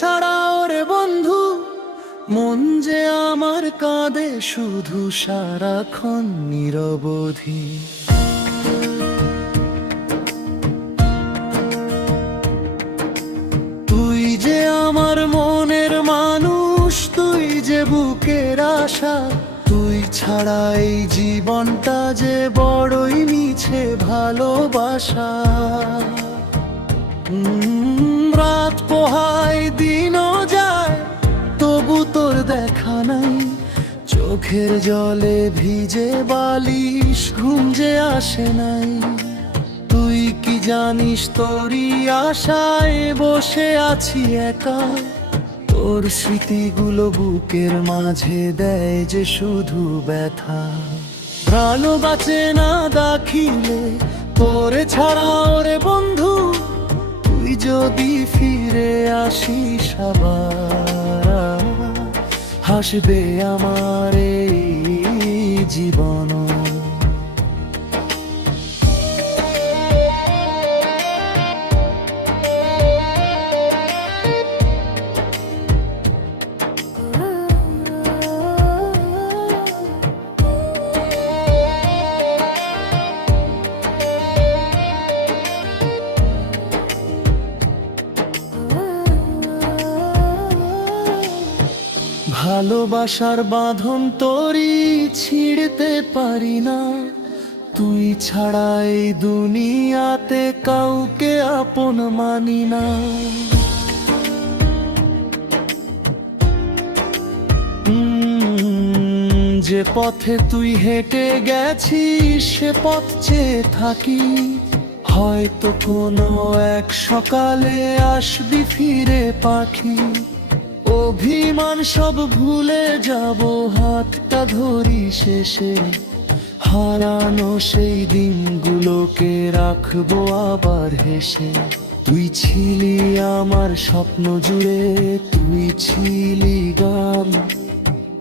ছাড়া ওরে বন্ধু, মন যে আমার কাঁদে শুধু সারাক্ষণ নিরবধি। তুই যে আমার মনের মানুষ, তুই যে বুকের আশা, তুই ছাড়া এই জীবনটা যে বড়ই মিছে ভালোবাসা। রাত পোহায় দিনও যায়, তবু তোর দেখা নাই। চোখের জলে ভিজে বালিশ, ঘুম যে আসে নাই। তুই কি জানিস তোরই আশায় বসে আছি একা। তোর স্মৃতিগুলো বুকের মাঝে দেয় যে শুধু ব্যথা। প্রাণও বাঁচে না দাখিলে তোরে ছাড়া ওরে বন্ধু। তুই যদি ফিরে আসিস আবার, হাসবে আমার এই জীবন। ভালোবাসার বাঁধন তোরই ছিঁড়তে পারি না। তুই ছাড়া এই দুনিয়াতে কাউকে আপন মানি না। যে পথে তুই হেঁটে গেছিস সে পথ চেয়ে থাকি। হয়তো কোনো এক সকালে আসবি ফিরে পাখি। অভিমান সব ভুলে যাব, হাতটা ধরি শেষে। হারানো সেই দিনগুলোকে রাখবো আবার হেসে। তুই ছিলি আমার স্বপ্ন জুড়ে, তুই ছিলি গান।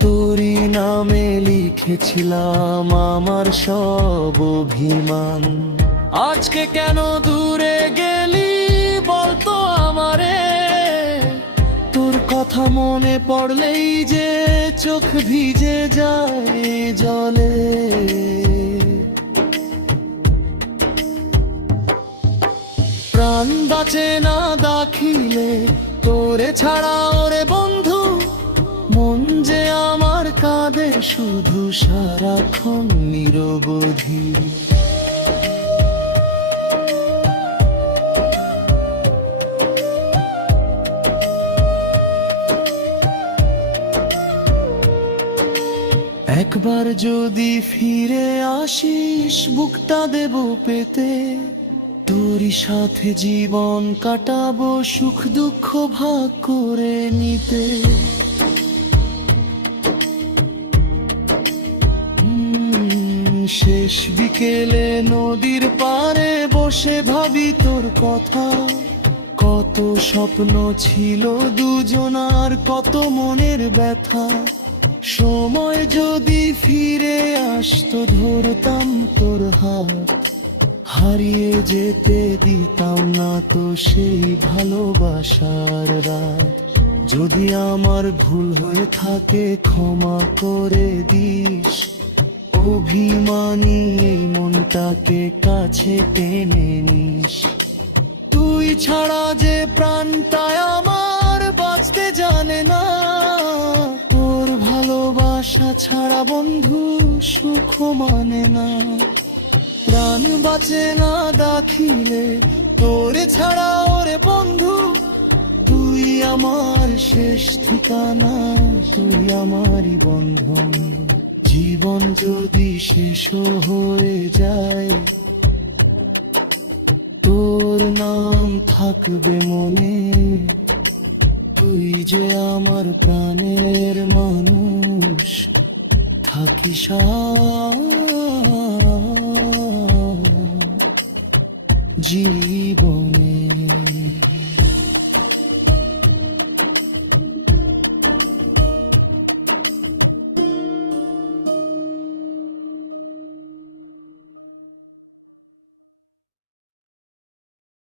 তোরই নামে লিখেছিলাম আমার সব অভিমান। আজকে কেন দূরে গেলি বলতো আমারে। তোর কথা মনে পড়লেই যে চোখ ভিজে যায় জলে। প্রাণ বাঁচে না দাখিলে তোরে ছাড়া ওরে বন্ধু। মন যে আমার কাঁদে শুধু সারাক্ষণ নিরবধি। একবার যদি ফিরে আসিস বুকটা দেব পেতে। তোরই সাথে জীবন কাটাবো সুখ দুঃখ ভাগ করে নিতে। শেষ বিকেলে নদীর পাড়ে বসে ভাবি তোর কথা। কত স্বপ্ন ছিল দুজনার, কত মনের ব্যথা। সময় যদি ফিরে আসতো ধরতাম তোর হাত। হারিয়ে যেতে দিতাম না তো সেই ভালোবাসার রাত। যদি আমার ভুল হয়ে থাকে ক্ষমা করে দিস। অভিমানী এই মনটাকে কাছে টেনে নিস। তুই ছাড়া যে প্রাণটা আমার বাঁচতে জানে না। তোর ভালোবাসা ছাড়া বন্ধু সুখ মানে না। প্রাণ বাঁচে না দাখিলে তোরে ছাড়া ওরে বন্ধু। তুই আমার শেষ ঠিকানা, তুই আমারই বন্ধন। জীবন যদি শেষ হয়ে যায় তোর নাম থাকবে মনে। তুই যে আমার প্রাণের মানুষ, থাকিস জীবন।